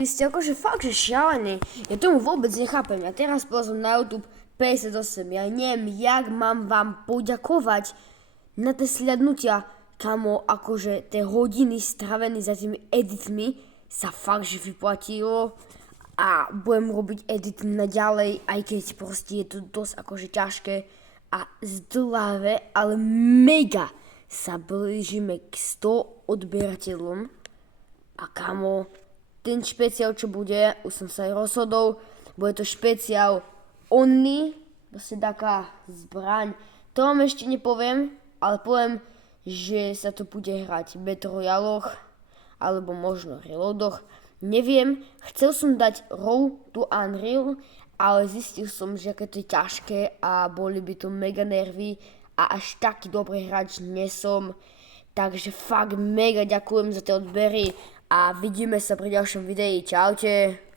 Vy ste akože fakt, že šialený. Ja tomu vôbec nechápem. Ja teraz pozriem na YouTube 58. Ja neviem, jak mám vám poďakovať na tie slednutia. Kamo, akože tie hodiny stravené za tými editmi sa fakt, že vyplatilo. A budem robiť edit naďalej, aj keď proste je to dosť akože ťažké a zdlavé, ale mega sa blížime k 100 odberateľom. A kamo, ten špeciál, čo bude, už som sa aj rozhodol, bude to špeciál Only, proste taká zbraň. To vám ešte nepoviem, ale poviem, že sa to bude hrať v Battle Royaloch, alebo možno Reloadoch. Neviem, chcel som dať Road to Unreal, ale zistil som, že aké to je ťažké a boli by to mega nervy a až taký dobrý hráč nie som. Takže fakt mega ďakujem za tie odbery a vidíme sa pri ďalšom videi. Čaute.